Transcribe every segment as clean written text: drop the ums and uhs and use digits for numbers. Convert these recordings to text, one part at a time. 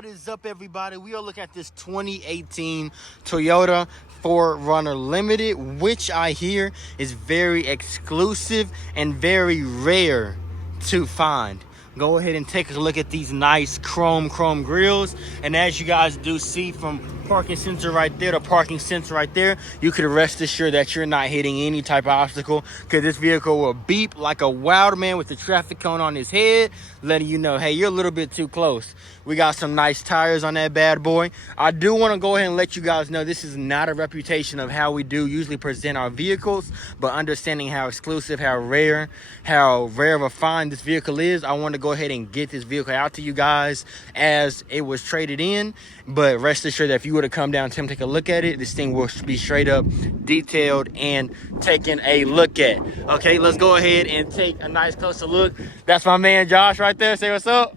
What is up, everybody? We are looking at this 2018 Toyota 4RUNNER Limited, which I hear is very exclusive and very rare to find. Go ahead and take a look at these nice chrome grills, and as you guys do see from parking sensor right there to parking sensor right there, you could rest assured that you're not hitting any type of obstacle, because this vehicle will beep like a wild man with the traffic cone on his head, letting you know, hey, you're a little bit too close. We got some nice tires on that bad boy. I do want to go ahead and let you guys know this is not a reputation of how we do usually present our vehicles, but understanding how exclusive, how rare of a find this vehicle is, I want to go ahead and get this vehicle out to you guys as it was traded in. But rest assured that if you were to come down to take a look at it, this thing will be straight up detailed and taken a look at. Okay, let's go ahead and take a nice closer look. That's my man Josh right there. Say what's up.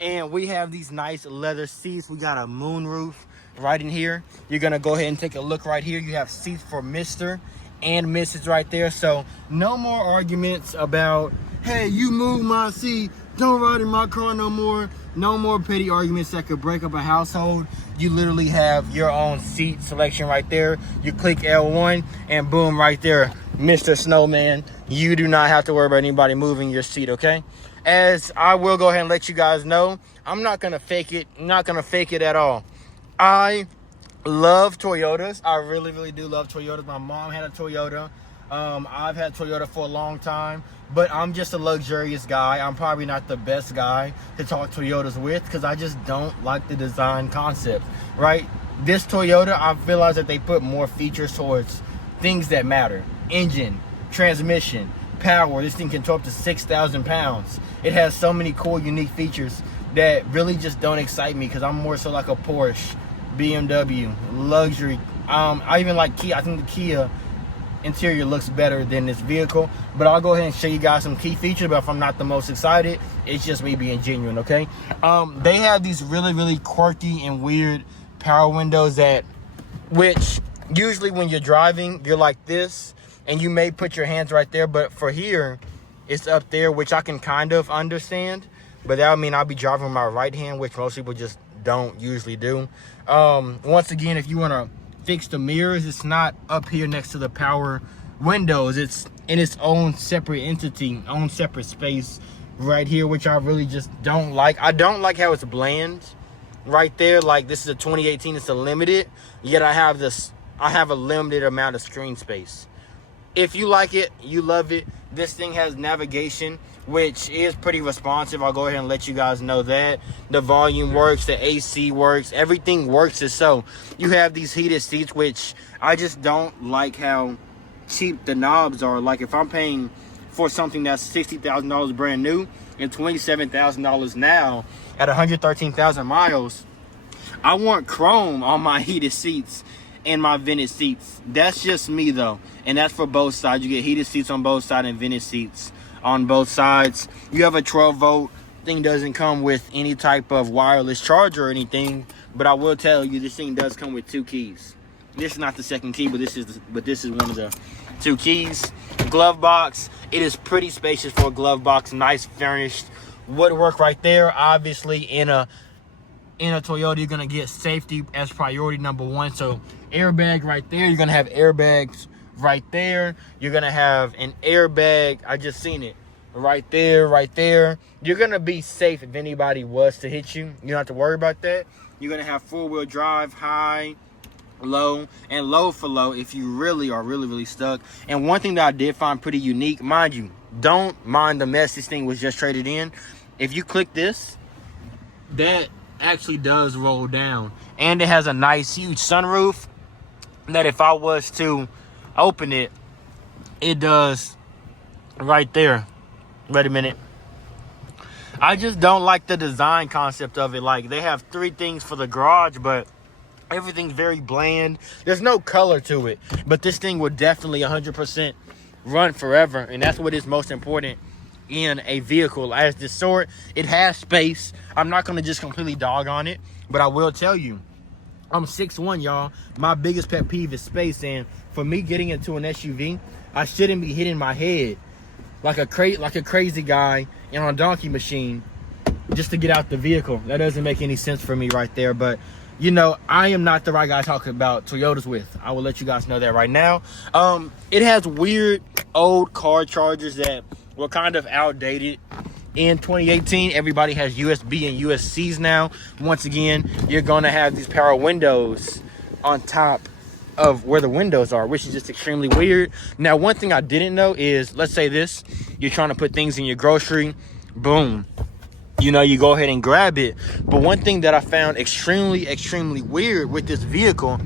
And we have these nice leather seats. We got a moonroof right in here. You're gonna go ahead and take a look right here. You have seats for Mr. and Mrs. right there. So no more arguments about, hey, you move my seat, don't ride in my car no more. No more petty arguments that could break up a household. You literally have your own seat selection right there. You click L1 and boom, right there, Mr. Snowman. You do not have to worry about anybody moving your seat, okay? As I will go ahead and let you guys know, I'm not gonna fake it. I'm not gonna fake it at all. I love Toyotas. I really do love Toyotas. My mom had a Toyota. I've had Toyota for a long time, but I'm just a luxurious guy. I'm probably not the best guy to talk Toyotas with because I just don't like the design concept, right? This Toyota, I realized that they put more features towards things that matter. Engine, transmission, power. This thing can tow up to 6,000 pounds. It has so many cool, unique features that really just don't excite me because I'm more so like a Porsche, BMW, luxury. I even like Kia. I think the Kia interior looks better than this vehicle, but I'll go ahead and show you guys some key features. But if I'm not the most excited, it's just me being genuine, okay? They have these really quirky and weird power windows which usually when you're driving, you're like this, and you may put your hands right there, but for here, it's up there, which I can kind of understand, but that would mean I'll be driving with my right hand, which most people just don't usually do. Once again, if you want to fix the mirrors, it's not up here next to the power windows. It's in its own separate entity, own separate space right here, which I really just don't like. I don't like how it's bland right there. Like, this is a 2018, it's a limited, yet I have a limited amount of screen space. If you like it, you love it. This thing has navigation, which is pretty responsive. I'll go ahead and let you guys know that. The volume works, the AC works, everything works as so. You have these heated seats, which I just don't like how cheap the knobs are. Like, if I'm paying for something that's $60,000 brand new and $27,000 now at 113,000 miles, I want chrome on my heated seats and my vented seats. That's just me though, and that's for both sides. You get heated seats on both sides and vented seats on both sides. You have a 12-volt thing. Doesn't come with any type of wireless charger or anything, but I will tell you this thing does come with 2 keys. This is not the second key, but this is one of the 2 keys. Glove box, it is pretty spacious for a glove box. Nice furnished woodwork right there. Obviously in a Toyota, you're gonna get safety as priority number 1. So airbag right there, you're gonna have airbags right there. You're gonna have an airbag, I just seen it, right there. You're gonna be safe if anybody was to hit you. You don't have to worry about that. You're gonna have 4-wheel drive, high, low, and low for low if you really are really stuck. And one thing that I did find pretty unique, mind you, don't mind the mess this thing was just traded in. If you click this, that actually does roll down, and it has a nice huge sunroof that if I was to open it, it does right there. Wait a minute. I just don't like the design concept of it. Like, they have 3 things for the garage, but everything's very bland. There's no color to it, but this thing would definitely 100% run forever, and that's what is most important in a vehicle as this sort. It has space. I'm not going to just completely dog on it, but I will tell you, I'm 6'1", y'all. My biggest pet peeve is space, and for me getting into an SUV, I shouldn't be hitting my head like a crazy guy on a donkey machine just to get out the vehicle. That doesn't make any sense for me right there. But you know, I am not the right guy talking about Toyotas with. I will let you guys know that right now. It has weird old car chargers that were kind of outdated. In 2018, everybody has USB and USCs now. Once again, you're gonna have these power windows on top of where the windows are, which is just extremely weird. Now, one thing I didn't know is, let's say this, you're trying to put things in your grocery, boom, you know, you go ahead and grab it. But one thing that I found extremely weird with this vehicle,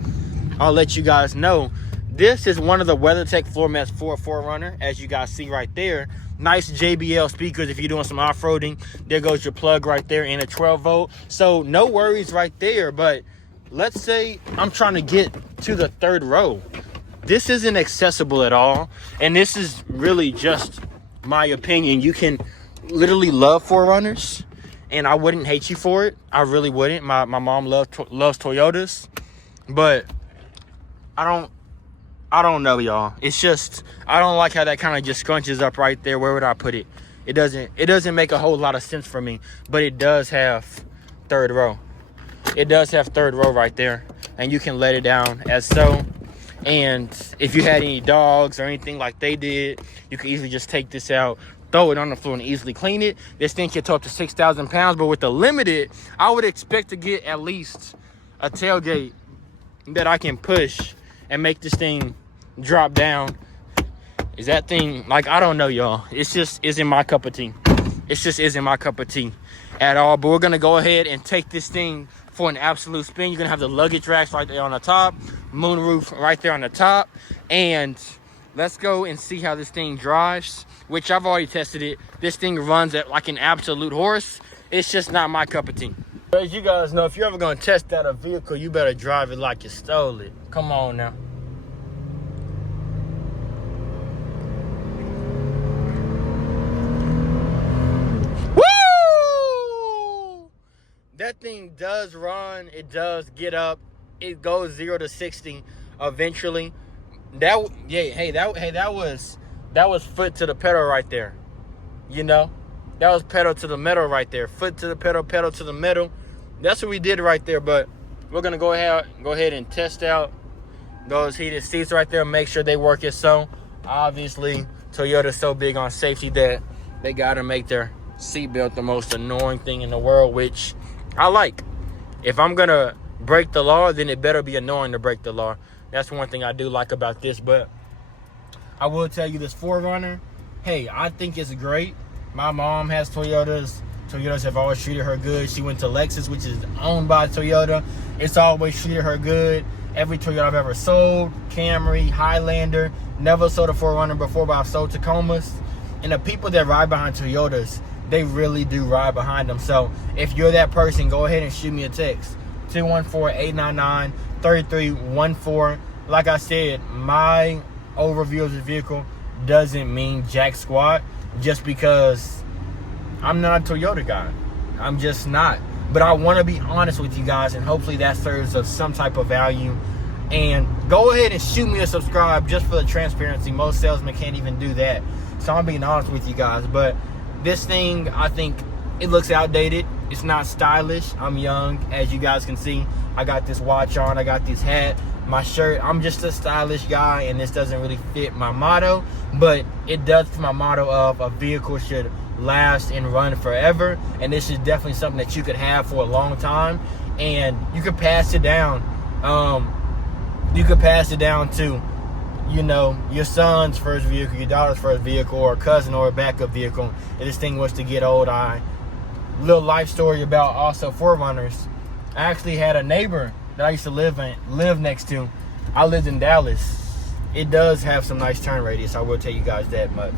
I'll let you guys know, this is one of the WeatherTech floor mats for 4Runner, as you guys see right there. Nice JBL speakers if you're doing some off-roading. There goes your plug right there and a 12 volt. So no worries right there. But let's say I'm trying to get to the third row. This isn't accessible at all. And this is really just my opinion. You can literally love 4Runners, and I wouldn't hate you for it. I really wouldn't. My mom loves Toyotas. But I don't know, y'all. It's just, I don't like how that kind of just scrunches up right there. Where would I put it? It doesn't make a whole lot of sense for me. But it does have third row. It does have third row right there. And you can let it down as so. And if you had any dogs or anything like they did, you could easily just take this out, throw it on the floor, and easily clean it. This thing can tow up to 6,000 pounds. But with the Limited, I would expect to get at least a tailgate that I can push and make this thing drop down. Is that thing, like, I don't know, y'all. It's just isn't my cup of tea. It just isn't my cup of tea at all. But we're gonna go ahead and take this thing for an absolute spin. You're gonna have the luggage racks right there on the top, moonroof right there on the top, and let's go and see how this thing drives, which I've already tested it. This thing runs at like an absolute horse. It's just not my cup of tea. As you guys know, if you're ever gonna test out a vehicle, you better drive it like you stole it. Come on now. Woo! That thing does run. It does get up. It goes 0 to 60 eventually. That was foot to the pedal right there. You know, that was pedal to the metal right there. Foot to the pedal, pedal to the metal. That's what we did right there. But we're gonna go ahead and test out those heated seats right there. Make sure they work as so. Obviously, Toyota's so big on safety that they gotta make their seatbelt the most annoying thing in the world, which I like. If I'm gonna break the law, then it better be annoying to break the law. That's one thing I do like about this. But I will tell you, this 4Runner, hey, I think it's great. My mom has Toyotas. Toyotas have always treated her good. She went to Lexus, which is owned by Toyota. It's always treated her good. Every Toyota I've ever sold, Camry, Highlander, never sold a 4Runner before, but I've sold Tacomas. And the people that ride behind Toyotas, they really do ride behind them. So if you're that person, go ahead and shoot me a text. 214-899-3314. Like I said, my overview of the vehicle doesn't mean jack squat, just because I'm not a Toyota guy. I'm just not. But I want to be honest with you guys, and hopefully that serves of some type of value. And go ahead and shoot me a subscribe just for the transparency. Most salesmen can't even do that. So I'm being honest with you guys. But this thing, I think it looks outdated. It's not stylish. I'm young, as you guys can see. I got this watch on. I got this hat, my shirt. I'm just a stylish guy, and this doesn't really fit my motto. But it does fit my motto of a vehicle should last and run forever. And this is definitely something that you could have for a long time. And you could pass it down. You could pass it down to, you know, your son's first vehicle, your daughter's first vehicle, or a cousin or a backup vehicle. If this thing was to get old, little life story about also 4Runners. I actually had a neighbor that I used to live next to. I lived in Dallas. It does have some nice turn radius, I will tell you guys that much.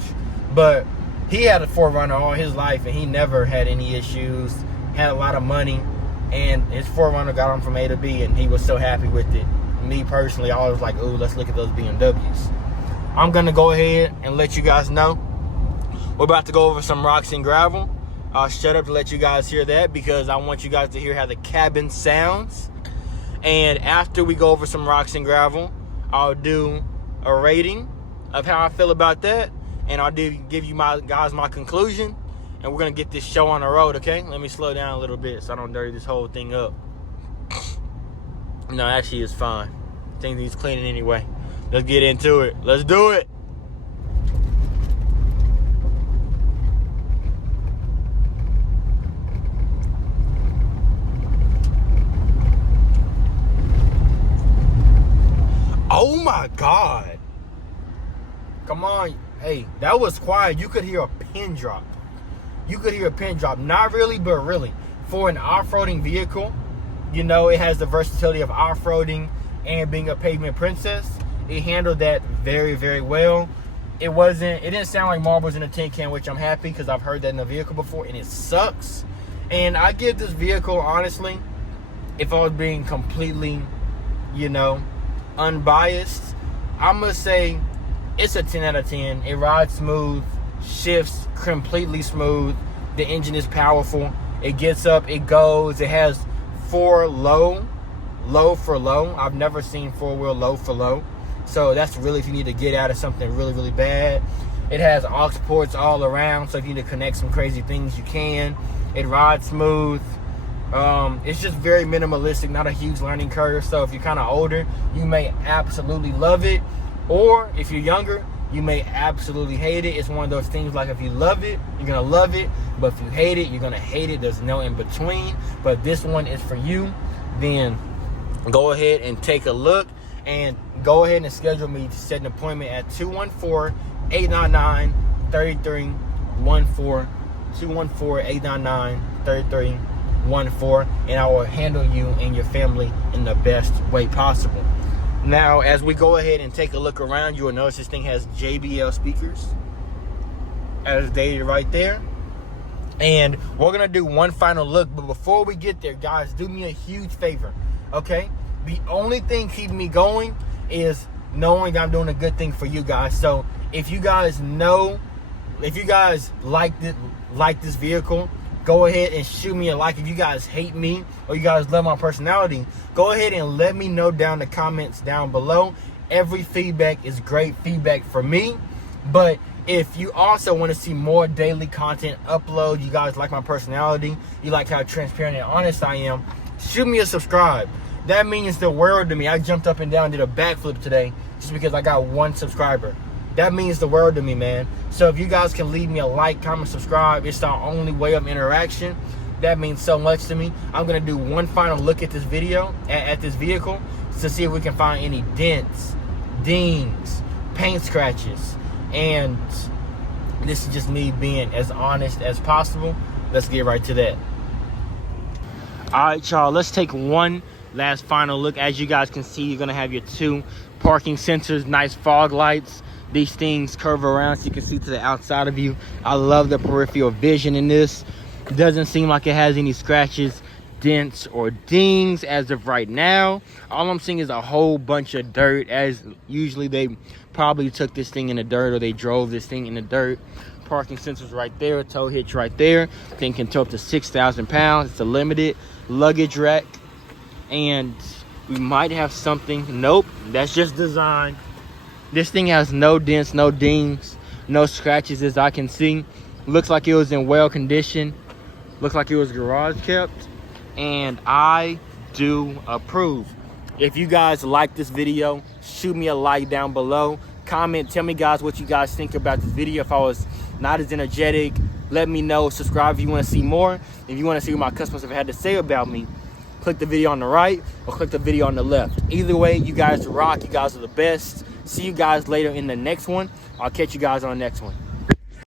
But he had a 4Runner all his life, and he never had any issues, had a lot of money, and his 4Runner got him from A to B, and he was so happy with it. Me personally, I was like, ooh, let's look at those BMWs. I'm gonna go ahead and let you guys know we're about to go over some rocks and gravel. I'll shut up to let you guys hear that, because I want you guys to hear how the cabin sounds. And after we go over some rocks and gravel, I'll do a rating of how I feel about that, and I'll give you my conclusion. and we're gonna get this show on the road, okay? Let me slow down a little bit so I don't dirty this whole thing up. No, actually it's fine. Things needs cleaning anyway. Let's get into it. Let's do it. Oh my God. Come on. Hey, that was quiet. You could hear a pin drop. You could hear a pin drop. Not really, but really. For an off-roading vehicle, you know, it has the versatility of off-roading and being a pavement princess. It handled that very, very well. It didn't sound like marbles in a tin can, which I'm happy because I've heard that in a vehicle before, and it sucks. And I give this vehicle, honestly, if I was being completely, you know, unbiased, I'm gonna say it's a 10 out of 10. It rides smooth, shifts completely smooth. The engine is powerful. It gets up, it goes. It has 4 low for low. I've never seen 4-wheel low for low. So that's really if you need to get out of something really, really bad. It has aux ports all around, so if you need to connect some crazy things, you can. It rides smooth. It's just very minimalistic, not a huge learning curve. So if you're kind of older, you may absolutely love it. Or if you're younger, you may absolutely hate it. It's one of those things like if you love it, you're going to love it. But if you hate it, you're going to hate it. There's no in between. But this one is for you. Then go ahead and take a look. And go ahead and schedule me to set an appointment at 214-899-3314. 214-899-3314. And I will handle you and your family in the best way possible. Now, as we go ahead and take a look around, you will notice this thing has JBL speakers, as stated right there. And we're going to do one final look. But before we get there, guys, do me a huge favor, okay? The only thing keeping me going is knowing I'm doing a good thing for you guys. So if you guys like this vehicle, go ahead and shoot me a like. If you guys hate me or you guys love my personality, go ahead and let me know down in the comments down below. Every feedback is great feedback for me. But if you also want to see more daily content upload, you guys like my personality, you like how transparent and honest I am, shoot me a subscribe. That means the world to me. I jumped up and down, did a backflip today just because I got 1 subscriber. That means the world to me, man. So if you guys can leave me a like, comment, subscribe, it's our only way of interaction. That means so much to me. I'm going to do one final look at this video, at this vehicle, to see if we can find any dents, dings, paint scratches. And this is just me being as honest as possible. Let's get right to that. All right, y'all, let's take one last final look. As you guys can see, you're going to have your 2 parking sensors, nice fog lights. These things curve around so you can see to the outside of you. I love the peripheral vision in this. It doesn't seem like it has any scratches, dents, or dings as of right now. All I'm seeing is a whole bunch of dirt, as usually they probably took this thing in the dirt or they drove this thing in the dirt. Parking sensors right there, tow hitch right there. Thing can tow up to 6,000 pounds. It's a limited luggage rack. And we might have something. Nope, that's just design. This thing has no dents, no dings, no scratches as I can see. Looks like it was in well condition. Looks like it was garage kept. And I do approve. If you guys like this video, shoot me a like down below. Comment, tell me guys what you guys think about this video. If I was not as energetic, let me know. Subscribe if you want to see more. If you want to see what my customers have had to say about me, click the video on the right or click the video on the left. Either way, you guys rock. You guys are the best. See you guys later in the next one. I'll catch you guys on the next one.